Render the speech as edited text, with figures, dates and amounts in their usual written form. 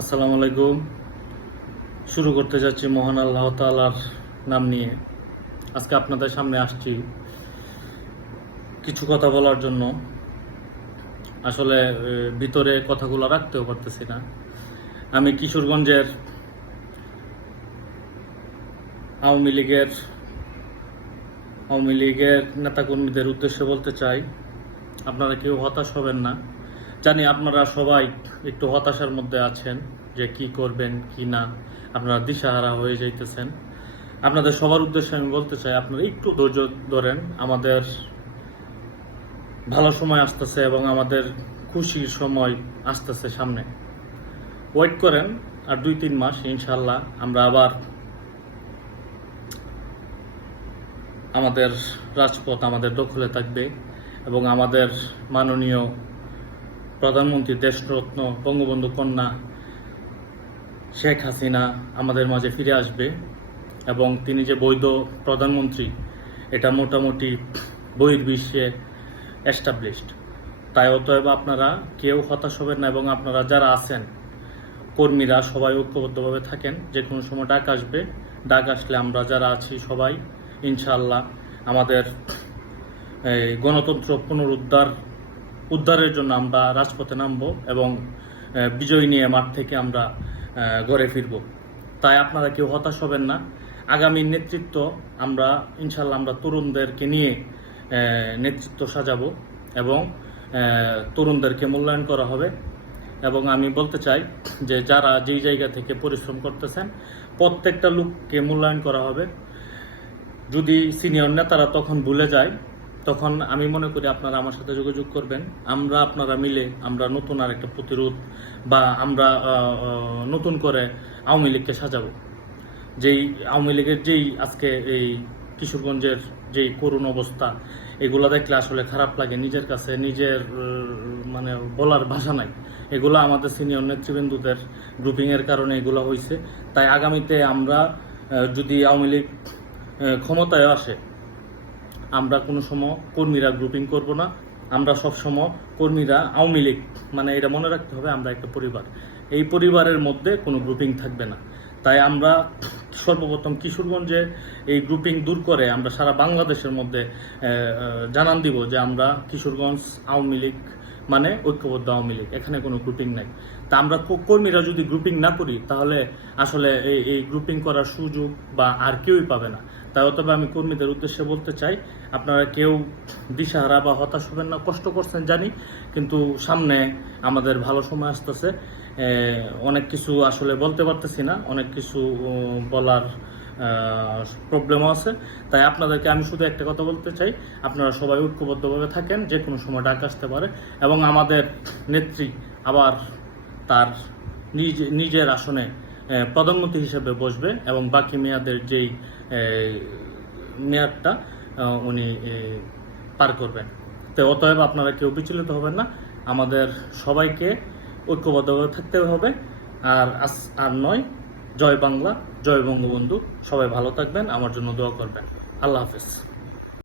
আসসালামু আলাইকুম। শুরু করতে যাচ্ছি মহান আল্লাহ তাআলার নাম নিয়ে। আজকে আপনাদের সামনে আসছি কিছু কথা বলার জন্য। আসলে ভিতরে কথাগুলো রাখতেও পারতেছি না। আমি কিশোরগঞ্জের আওয়ামী লীগের নেতাকর্মীদের উদ্দেশ্যে বলতে চাই, আপনারা কেউ হতাশ হবেন না। জানি আপনারা সবাই একটু হতাশার মধ্যে আছেন যে কি করবেন কি না, আপনারা দিশাহারা হয়ে যাইতেছেন। আপনাদের সবার উদ্দেশ্যে আমি বলতে চাই, আপনারা একটু ধৈর্য ধরেন। আমাদের ভালো সময় আসতেছে এবং আমাদের খুশির সময় আসতেছে সামনে। ওয়েট করেন আর 2-3 মাস, ইনশাল্লাহ আমরা আবার আমাদের রাজপথ আমাদের দখলে থাকবে এবং আমাদের মাননীয় প্রধানমন্ত্রী দেশরত্ন বঙ্গবন্ধু কন্যা শেখ হাসিনা আমাদের মাঝে ফিরে আসবে এবং তিনি যে বৈধ প্রধানমন্ত্রী, এটা মোটামুটি বহির্বিশ্বে এস্টাবলিশড। তাই অতএব আপনারা কেউ হতাশ হবেন না এবং আপনারা যারা আছেন কর্মীরা সবাই ঐক্যবদ্ধভাবে থাকেন। যে কোনো সময় ডাক আসবে, ডাক আসলে আমরা যারা আছি সবাই ইনশাআল্লাহ আমাদের এই গণতন্ত্র উদ্ধারের জন্য আমরা রাজপথে নামবো এবং বিজয় নিয়ে মাঠ থেকে আমরা ঘরে ফিরব। তাই আপনারা কেউ হতাশ হবেন না। আগামী নেতৃত্ব আমরা ইনশাল্লাহ আমরা তরুণদেরকে নিয়ে নেতৃত্ব সাজাবো এবং তরুণদেরকে মূল্যায়ন করা হবে। এবং আমি বলতে চাই যে যারা যেই জায়গা থেকে পরিশ্রম করতেছেন প্রত্যেকটা লোককে মূল্যায়ন করা হবে। যদি সিনিয়র নেতারা তখন ভুলে যায়, তখন আমি মনে করি আপনারা আমার সাথে যোগাযোগ করবেন। আপনারা মিলে আমরা নতুন আর একটা প্রতিরোধ বা আমরা নতুন করে আওয়ামী লীগকে সাজাবো। যেই আওয়ামী লীগের যেই আজকে এই কিশোরগঞ্জের যেই করুণ অবস্থা, এগুলো দেখলে আসলে খারাপ লাগে নিজের কাছে, নিজের মানে বলার ভাষা নাই। এগুলো আমাদের সিনিয়র নেতৃবৃন্দদের গ্রুপিংয়ের কারণে এগুলো হয়েছে। তাই আগামীতে আমরা যদি আওয়ামী লীগ ক্ষমতায় আসে, আমরা কোনো সময় কর্মীরা গ্রুপিং করব না। আমরা সব সময় কর্মীরা আওয়ামী লীগ, মানে এটা মনে রাখতে হবে আমরা একটা পরিবার, এই পরিবারের মধ্যে কোনো গ্রুপিং থাকবে না। তাই আমরা সর্বপ্রথম কিশোরগঞ্জে এই গ্রুপিং দূর করে আমরা সারা বাংলাদেশের মধ্যে জানান দিব যে আমরা কিশোরগঞ্জ আওয়ামী লীগ মানে ঐক্যবদ্ধ আওয়ামী লীগ, এখানে কোনো গ্রুপিং নাই। তা আমরা কর্মীরা যদি গ্রুপিং না করি তাহলে আসলে এই গ্রুপিং করার সুযোগ বা আর কেউই পাবে না। তাই অতএব আমি কর্মীদের উদ্দেশ্যে বলতে চাই, আপনারা কেউ দিশাহারা বা হতাশ হবেন না। কষ্ট করছেন জানি, কিন্তু সামনে আমাদের ভালো সময় আসতেছে। অনেক কিছু আসলে বলতে পারতেছি না, অনেক কিছু বলার প্রবলেমও আছে। তাই আপনাদেরকে আমি শুধু একটা কথা বলতে চাই, আপনারা সবাই ঐক্যবদ্ধভাবে থাকেন। যে কোনো সময় ডাক আসতে পারে এবং আমাদের নেত্রী আবার তার নিজের আসনে প্রধানমন্ত্রী হিসেবে বসবে এবং বাকি মেয়াদের যেই মেয়াদটা উনি পার করবেন। তো অতএব আপনারা কেউ বিচলিত হবেন না। আমাদের সবাইকে ঐক্যবদ্ধভাবে থাকতে হবে। আর নয়, জয় বাংলা, জয় বঙ্গবন্ধু। সবাই ভালো থাকবেন, আমার জন্য দোয়া করবেন। আল্লাহ হাফেজ।